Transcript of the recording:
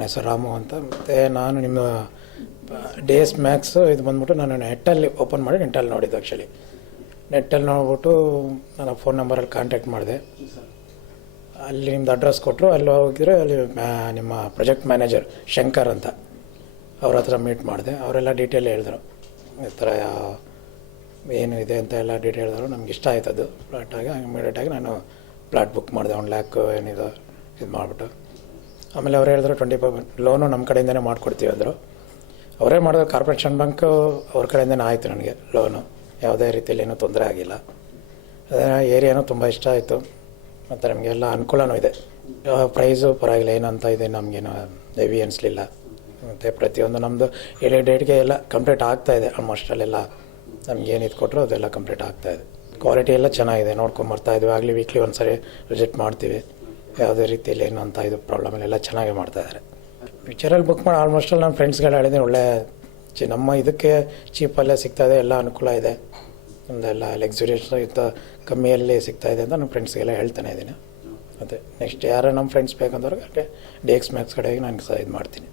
ನನ್ನ ಹೆಸರು ರಾಮು ಅಂತ. ಮತ್ತು ನಾನು ನಿಮ್ಮ DS Max ಇದು ಬಂದ್ಬಿಟ್ಟು ನಾನು ನೆಟ್ಟಲ್ಲಿ ಓಪನ್ ಮಾಡಿ ನೆಟ್ಟಲ್ಲಿ ನೋಡಿದ್ದು. ಆ್ಯಕ್ಚುಲಿ ನೆಟ್ಟಲ್ಲಿ ನೋಡ್ಬಿಟ್ಟು ನಾನು ಫೋನ್ ನಂಬರಲ್ಲಿ ಕಾಂಟ್ಯಾಕ್ಟ್ ಮಾಡಿದೆ. ಅಲ್ಲಿ ನಿಮ್ಮದು ಅಡ್ರೆಸ್ ಕೊಟ್ಟರು. ಅಲ್ಲಿ ಹೋಗಿದ್ರೆ ಅಲ್ಲಿ ನಿಮ್ಮ ಪ್ರಾಜೆಕ್ಟ್ ಮ್ಯಾನೇಜರ್ ಶಂಕರ್ ಅಂತ ಅವ್ರ ಹತ್ರ ಮೀಟ್ ಮಾಡಿದೆ. ಅವರೆಲ್ಲ ಡೀಟೇಲ್ ಹೇಳಿದ್ರು, ಈ ಥರ ಏನು ಇದೆ ಅಂತ ಎಲ್ಲ ಡೀಟೇಲ್ ಹೇಳಿದ್ರು. ನಮ್ಗೆ ಇಷ್ಟ ಆಯ್ತದು ಫ್ಲಾಟಾಗಿ. ಇಮಿಡಿಯೇಟಾಗಿ ನಾನು ಫ್ಲಾಟ್ ಬುಕ್ ಮಾಡಿದೆ. 1 lakh ಏನಿದೆ ಇದು ಮಾಡಿಬಿಟ್ಟು. ಆಮೇಲೆ ಅವ್ರು ಹೇಳಿದ್ರು 25% ಲೋನು ನಮ್ಮ ಕಡೆಯಿಂದನೇ ಮಾಡಿಕೊಡ್ತೀವಿ ಅಂದರು. ಅವರೇ ಮಾಡಿದ್ರು. ಕಾರ್ಪೊರೇಷನ್ ಬ್ಯಾಂಕ್ ಅವ್ರ ಕಡೆಯಿಂದನೇ ಆಯಿತು ನನಗೆ ಲೋನು. ಯಾವುದೇ ರೀತಿಯಲ್ಲಿ ಏನೂ ತೊಂದರೆ ಆಗಿಲ್ಲ. ಏರಿಯಾನೂ ತುಂಬ ಇಷ್ಟ ಆಯಿತು. ಮತ್ತು ನಮಗೆಲ್ಲ ಅನುಕೂಲನೂ ಇದೆ. ಪ್ರೈಸು ಪರವಾಗಿಲ್ಲ, ಏನಂತ ಇದೆ ನಮಗೇನು ಹೆವಿ ಅನಿಸ್ಲಿಲ್ಲ. ಮತ್ತು ಪ್ರತಿಯೊಂದು ನಮ್ಮದು ಹೇಳಿ ಡೇಟ್ಗೆ ಎಲ್ಲ ಕಂಪ್ಲೀಟ್ ಆಗ್ತಾಯಿದೆ. ಆಲ್ಮೋಸ್ಟ್ ಅಲ್ಲೆಲ್ಲ ನಮ್ಗೇನು ಇದು ಕೊಟ್ಟರು ಅದೆಲ್ಲ ಕಂಪ್ಲೀಟ್ ಆಗ್ತಾಯಿದೆ. ಕ್ವಾಲಿಟಿ ಎಲ್ಲ ಚೆನ್ನಾಗಿದೆ. ನೋಡ್ಕೊಂಬರ್ತಾಯಿದ್ವಿ. ಆಗಲಿ ವೀಕ್ಲಿ ಒಂದು ಸರಿ ವಿಸಿಟ್ ಮಾಡ್ತೀವಿ. ಯಾವುದೇ ರೀತಿಯಲ್ಲಿ ಏನು ಅಂತ ಇದು ಪ್ರಾಬ್ಲಮಲ್ಲೆಲ್ಲ ಚೆನ್ನಾಗೇ ಮಾಡ್ತಾಯಿದ್ದಾರೆ. ಪಿಕ್ಚರಲ್ಲಿ ಬುಕ್ ಮಾಡಿ ಆಲ್ಮೋಸ್ಟ್ ಅಲ್ಲಿ ನನ್ನ ಫ್ರೆಂಡ್ಸ್ಗಳು ಹೇಳಿದ್ದೀನಿ, ಒಳ್ಳೆ ನಮ್ಮ ಇದಕ್ಕೆ ಚೀಪಲ್ಲೇ ಸಿಗ್ತಾಯಿದೆ, ಎಲ್ಲ ಅನುಕೂಲ ಇದೆ, ನಮ್ಮದೆಲ್ಲ ಲಕ್ಸುರಿಯಸ್ ಇತ್ತು, ಕಮ್ಮಿಯಲ್ಲಿ ಸಿಗ್ತಾಯಿದೆ ಅಂತ ನನ್ನ ಫ್ರೆಂಡ್ಸ್ಗೆಲ್ಲ ಹೇಳ್ತಾನೆ ಇದ್ದೀನಿ. ಮತ್ತು ನೆಕ್ಸ್ಟ್ ಯಾರು ನಮ್ಮ ಫ್ರೆಂಡ್ಸ್ ಬೇಕಂದವ್ರಿಗೆ DX Max ಕಡೆಗೆ ನಾನು ಇದು ಮಾಡ್ತೀನಿ.